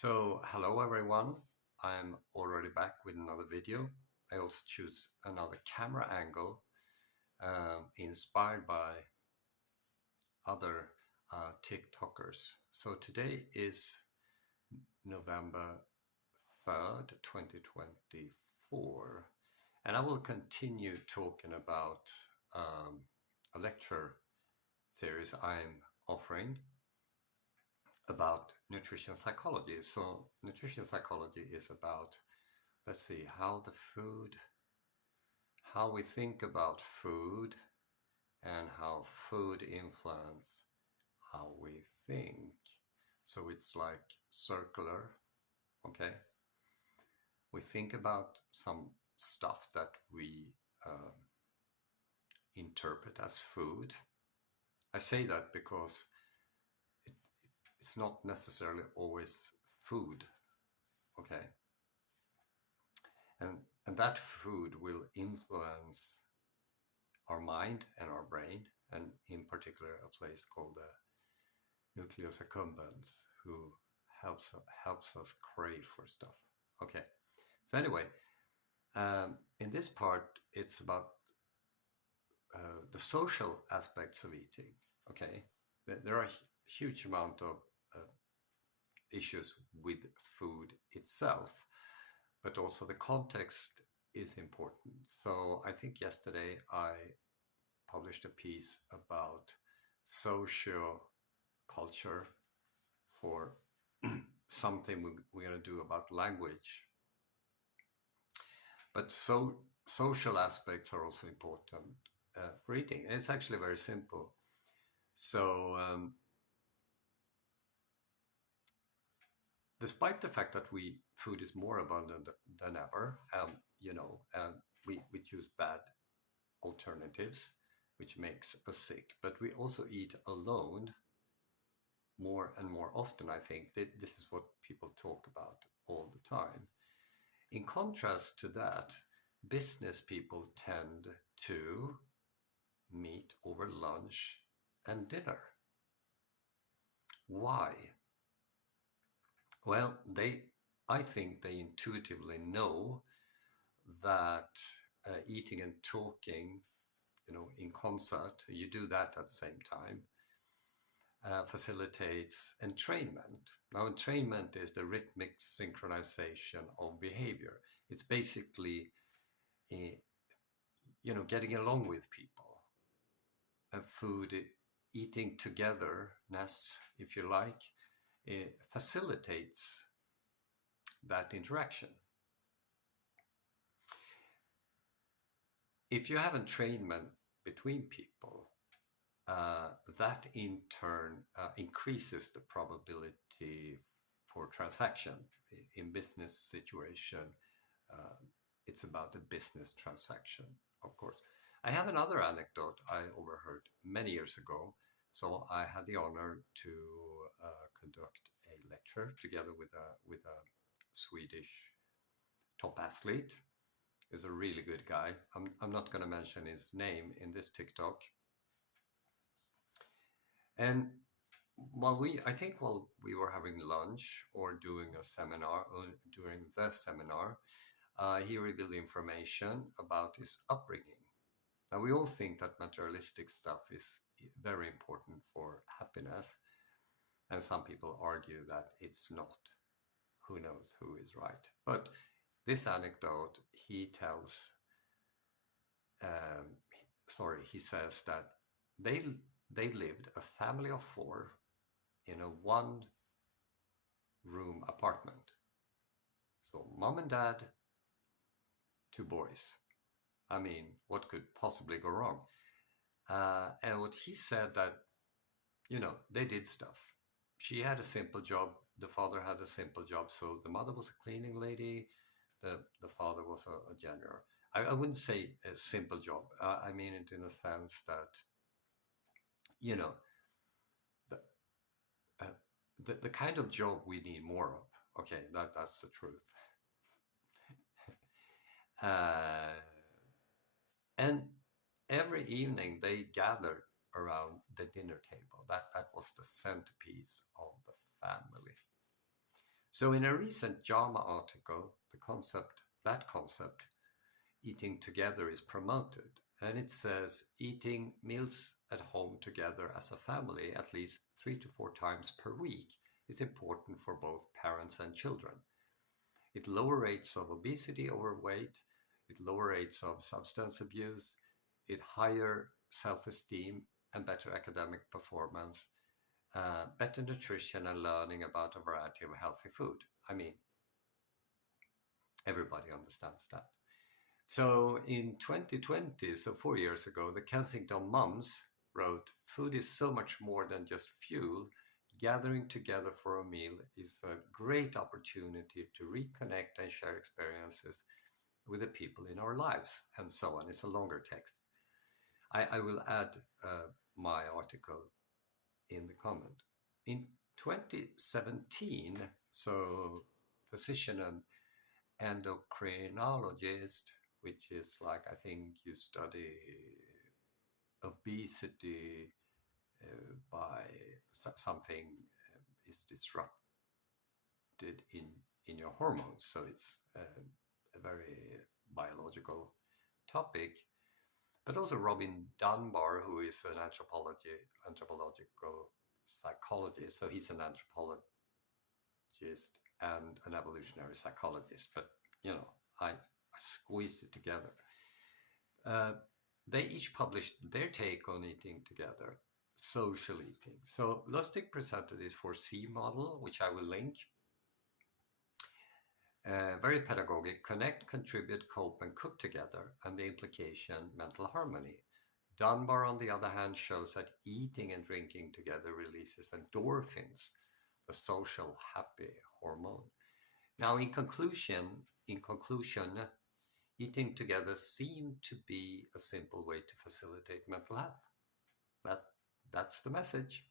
So, hello everyone. I'm already back with another video. I also choose another camera angle inspired by other TikTokers. So, today is November 3rd, 2024, and I will continue talking about a lecture series I'm offering about nutrition psychology. So, nutrition psychology is about, let's see, how we think about food and how food influence how we think. So it's like circular, okay? We think about some stuff that we uh, interpret as food. I say that because it, it's not necessarily always food, okay? And, and that food will influence our mind and our brain, and in particular a place called the nucleus accumbens, who helps us crave for stuff. Okay, so anyway, in this part, it's about the social aspects of eating. Okay, there are a huge amount of issues with food itself, but also the context is important. So I think yesterday I published a piece about socio culture for something we're going to do about language. But social aspects are also important for eating. And it's actually very simple. So, despite the fact that food is more abundant than ever, we choose bad alternatives, which makes us sick. But we also eat alone more and more often. I think this is what people talk about all the time. In contrast to that, business people tend to meet over lunch and dinner. Why? Well, I think they intuitively know that eating and talking, in concert, you do that at the same time, facilitates entrainment. Now, entrainment is the rhythmic synchronization of behavior. It's basically, getting along with people. Food, eating togetherness, if you like, facilitates that interaction. If you have entrainment between people, that in turn increases the probability for transaction. In business situation, uh, it's about a business transaction, of course. I have another anecdote I overheard many years ago. So I had the honor to conduct a lecture together with a Swedish top athlete. He's a really good guy. I'm not going to mention his name in this TikTok. And while we were having lunch or doing a seminar, or during the seminar, he revealed information about his upbringing. Now, we all think that materialistic stuff is very important for happiness, and some people argue that it's not. Who knows who is right? But this anecdote, um, he says that they they lived a family of four in a one-room apartment. So mom and dad, two boys. I mean, what could possibly go wrong? And what he said that, they did stuff. She had a simple job. The father had a simple job. So the mother was a cleaning lady. The father was a janitor. I wouldn't say a simple job. I mean it in a sense that, you know, the, uh, the kind of job we need more of. Okay, that's the truth. Uh, and every evening they gathered around the dinner table. That was the centerpiece of the family. So in a recent JAMA article, that concept, eating together, is promoted. And it says eating meals at home together as a family at least 3 to 4 times per week is important for both parents and children. It lowers rates of obesity, overweight, it lowers rates of substance abuse, it higher self-esteem and better academic performance, better nutrition and learning about a variety of healthy food. I mean, everybody understands that. So in 2020, so 4 years ago, the Kensington Mums wrote, "Food is so much more than just fuel. Gathering together for a meal is a great opportunity to reconnect and share experiences with the people in our lives," and so on. It's a longer text. I will add my article in the comment. In 2017, so physician and endocrinologist, which is like, I think you study obesity by something is disrupted in your hormones. So it's a very biological topic. But also Robin Dunbar, who is an anthropological psychologist. So he's an anthropologist and an evolutionary psychologist. But, I squeezed it together. They each published their take on eating together, social eating. So Lustig presented his 4C model, which I will link. Very pedagogic: connect, contribute, cope, and cook together, and the implication, mental harmony. Dunbar, on the other hand, shows that eating and drinking together releases endorphins, the social happy hormone. Now, in conclusion, eating together seemed to be a simple way to facilitate mental health. That's the message.